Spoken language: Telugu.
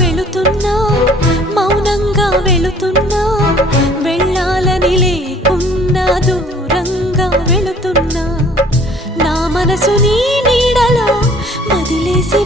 వెళుతున్నా మౌనంగా వెళుతున్నా వెళ్ళాలని లేకున్నా దూరంగా వెళుతున్నా నా మనసు నీ నీడలో వదిలేసి